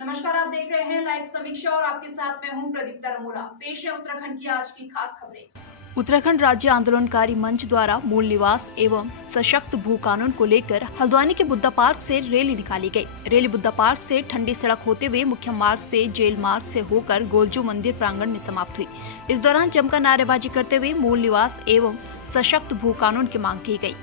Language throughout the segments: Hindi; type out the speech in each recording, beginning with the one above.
नमस्कार, आप देख रहे हैं लाइव समीक्षा और आपके साथ मैं हूं प्रदीप्ता रमोला। पेश है उत्तराखंड की आज की खास खबरें। उत्तराखंड राज्य आंदोलनकारी मंच द्वारा मूल निवास एवं सशक्त भू कानून को लेकर हल्द्वानी के बुद्धा पार्क से रैली निकाली गई। रैली बुद्धा पार्क से ठंडी सड़क होते हुए मुख्य मार्ग से जेल मार्ग से होकर गोलजू मंदिर प्रांगण में समाप्त हुई। इस दौरान जमकर नारेबाजी करते हुए मूल निवास एवं सशक्त भू कानून की मांग की गई।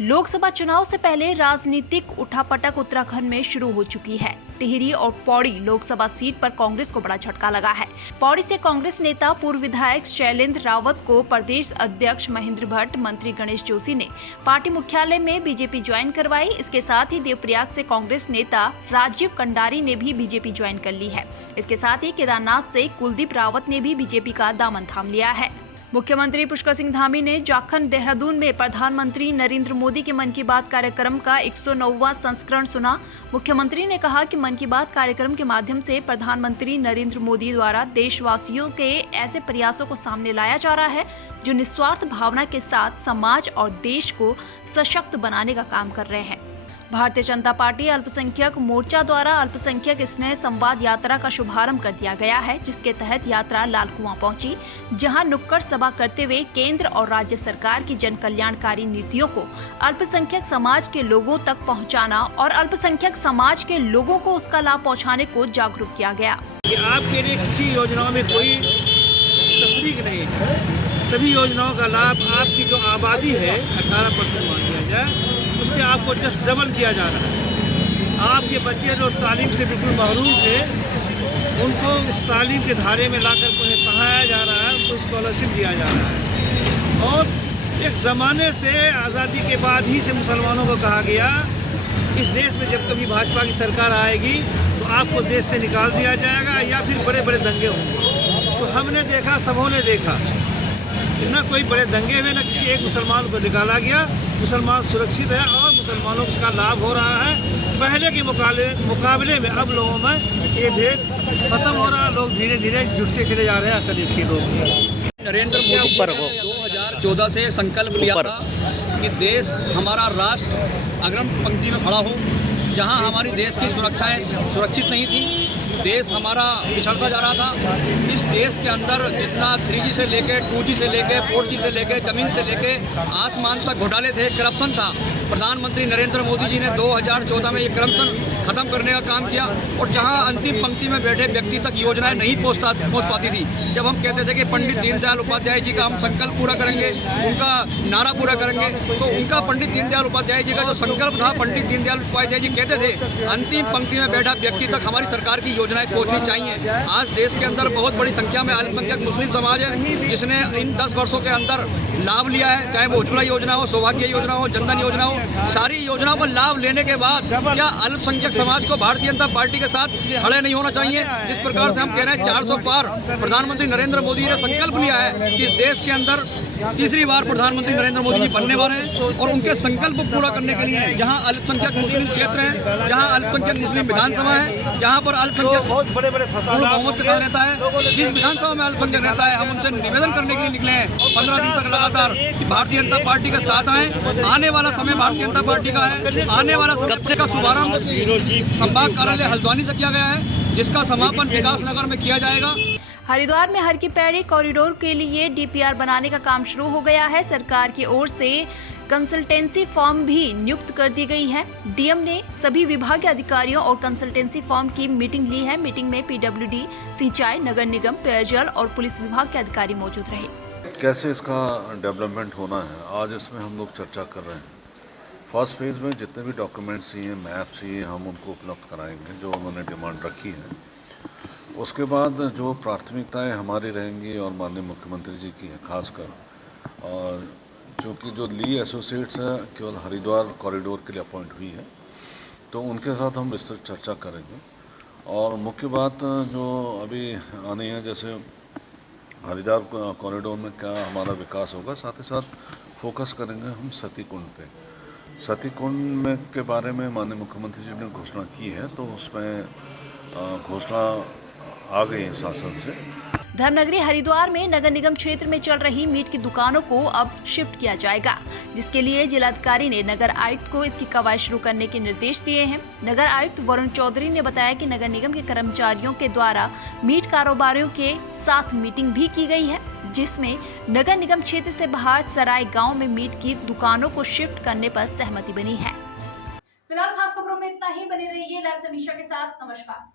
लोकसभा चुनाव से पहले राजनीतिक उठापटक उत्तराखंड में शुरू हो चुकी है। टिहरी और पौड़ी लोकसभा सीट पर कांग्रेस को बड़ा झटका लगा है। पौड़ी से कांग्रेस नेता पूर्व विधायक शैलेंद्र रावत को प्रदेश अध्यक्ष महेंद्र भट्ट, मंत्री गणेश जोशी ने पार्टी मुख्यालय में बीजेपी ज्वाइन करवाई। इसके साथ ही देवप्रयाग से कांग्रेस नेता राजीव कंडारी ने भी बीजेपी ज्वाइन कर ली है। इसके साथ ही केदारनाथ से कुलदीप रावत ने भी बीजेपी का दामन थाम लिया है। मुख्यमंत्री पुष्कर सिंह धामी ने जाखंड देहरादून में प्रधानमंत्री नरेंद्र मोदी के मन की बात कार्यक्रम का 109वां संस्करण सुना। मुख्यमंत्री ने कहा कि मन की बात कार्यक्रम के माध्यम से प्रधानमंत्री नरेंद्र मोदी द्वारा देशवासियों के ऐसे प्रयासों को सामने लाया जा रहा है जो निस्वार्थ भावना के साथ समाज और देश को सशक्त बनाने का काम कर रहे हैं। भारतीय जनता पार्टी अल्पसंख्यक मोर्चा द्वारा अल्पसंख्यक स्नेह संवाद यात्रा का शुभारंभ कर दिया गया है, जिसके तहत यात्रा लाल कुआं पहुंची, जहां नुक्कड़ सभा करते हुए केंद्र और राज्य सरकार की जन कल्याणकारी नीतियों को अल्पसंख्यक समाज के लोगों तक पहुंचाना और अल्पसंख्यक समाज के लोगों को उसका लाभ पहुंचाने को जागरूक किया गया। आपके लिए किसी योजनाओं में कोई तफरीक नहीं है। सभी योजनाओं का लाभ आपकी जो आबादी है 18% मान लिया जाए, उससे आपको जस्ट डबल किया जा रहा है। आपके बच्चे जो तालीम से बिल्कुल महरूम थे, उनको उस तालीम के धारे में लाकर उन्हें पढ़ाया जा रहा है, उनको स्कॉलरशिप दिया जा रहा है। और एक ज़माने से आज़ादी के बाद ही से मुसलमानों को कहा गया, इस देश में जब कभी भाजपा की सरकार आएगी तो आपको देश से निकाल दिया जाएगा या फिर बड़े बड़े दंगे होंगे। तो हमने देखा, सबों ने देखा, न कोई बड़े दंगे हुए, न किसी एक मुसलमान को निकाला गया। मुसलमान सुरक्षित है और मुसलमानों को इसका लाभ हो रहा है। पहले के मुकाबले में अब लोगों में ये भेद खत्म हो रहा है। लोग धीरे धीरे जुटते चले जा रहे हैं अकलीत के लोग। नरेंद्र मोदी पर 2014 से संकल्प लिया था कि देश हमारा राष्ट्र अग्रिम पंक्ति में खड़ा हो। जहां हमारी देश की सुरक्षाएं सुरक्षित नहीं थी, देश हमारा पिछड़ता जा रहा था। इस देश के अंदर जितना 3G से लेके 2G से लेके 4G से लेके ज़मीन से लेके आसमान तक घोटाले थे, करप्शन था। प्रधानमंत्री नरेंद्र मोदी जी ने 2014 में ये करप्शन खत्म करने का काम किया और जहां अंतिम पंक्ति में बैठे व्यक्ति तक योजनाएं नहीं पहुंच पाती थी। जब हम कहते थे कि पंडित दीनदयाल उपाध्याय जी का हम संकल्प पूरा करेंगे, उनका नारा पूरा करेंगे, तो उनका पंडित दीनदयाल उपाध्याय जी का जो संकल्प था, पंडित दीनदयाल उपाध्याय जी कहते थे अंतिम पंक्ति में बैठा व्यक्ति तक हमारी सरकार की योजनाएं पहुंचनी चाहिए। आज देश के अंदर बहुत बड़ी संख्या में अल्पसंख्यक मुस्लिम समाज है जिसने इन 10 वर्षों के अंदर लाभ लिया है, चाहे वो उज्ज्वला योजना हो, सौभाग्य योजना हो, जनधन योजना हो। सारी योजनाओं पर लाभ लेने के बाद क्या अल्पसंख्यक समाज को भारतीय जनता पार्टी के साथ खड़े नहीं होना चाहिए? जिस प्रकार से हम कह रहे हैं 400 पार प्रधानमंत्री नरेंद्र मोदी ने संकल्प लिया है कि देश के अंदर तीसरी बार प्रधानमंत्री नरेंद्र मोदी जी बनने वाले हैं और उनके संकल्प पूरा करने के लिए जहां अल्पसंख्यक मुस्लिम क्षेत्र है, जहां अल्पसंख्यक मुस्लिम विधानसभा है, जहां पर अल्पसंख्यक पूर्ण बहुमत के साथ रहता है, जिस विधानसभा में अल्पसंख्यक रहता है, हम उनसे निवेदन करने के लिए निकले हैं 15 दिन तक लगातार कि भारतीय जनता पार्टी के साथ आए। आने वाला समय भारतीय जनता पार्टी का है। आने वाला समय का शुभारंभ संभाग कार्यालय हल्द्वानी से किया गया है, जिसका समापन विकास नगर में किया जाएगा। हरिद्वार में हर की पैड़ी कॉरिडोर के लिए DPR बनाने का काम शुरू हो गया है। सरकार की ओर से कंसल्टेंसी फर्म भी नियुक्त कर दी गई है। DM ने सभी विभागीय अधिकारियों और कंसल्टेंसी फर्म की मीटिंग ली है। मीटिंग में PWD, सिंचाई, नगर निगम, पेयजल और पुलिस विभाग के अधिकारी मौजूद रहे। कैसे इसका डेवलपमेंट होना है, आज इसमें हम लोग चर्चा कर रहे हैं। फर्स्ट फेज़ में जितने भी डॉक्यूमेंट्स चाहिए, मैप्स चाहिए, हम उनको उपलब्ध कराएंगे जो उन्होंने डिमांड रखी है। उसके बाद जो प्राथमिकताएं हमारी रहेंगी और माननीय मुख्यमंत्री जी की है खासकर, और चूँकि जो ली एसोसिएट्स है केवल हरिद्वार कॉरिडोर के लिए अपॉइंट हुई है, तो उनके साथ हम विस्तृत चर्चा करेंगे। और मुख्य बात जो अभी आनी है, जैसे हरिद्वार कॉरिडोर में क्या हमारा विकास होगा, साथ ही साथ फोकस करेंगे हम सती कुंड पे। सती कुंड में के बारे में माननीय मुख्यमंत्री जी ने घोषणा की है, तो उसमें घोषणा आ गई शासन से। धर्मनगरी हरिद्वार में नगर निगम क्षेत्र में चल रही मीट की दुकानों को अब शिफ्ट किया जाएगा, जिसके लिए जिलाधिकारी ने नगर आयुक्त को इसकी कवायद शुरू करने के निर्देश दिए हैं। नगर आयुक्त वरुण चौधरी ने बताया कि नगर निगम के कर्मचारियों के द्वारा मीट कारोबारियों के साथ मीटिंग भी की गई है, जिसमें नगर निगम क्षेत्र से बाहर सराय गाँव में मीट की दुकानों को शिफ्ट करने पर सहमति बनी है। फिलहाल खास खबरों में इतना ही। बने रहिए लाइव समीक्षा के साथ। नमस्कार।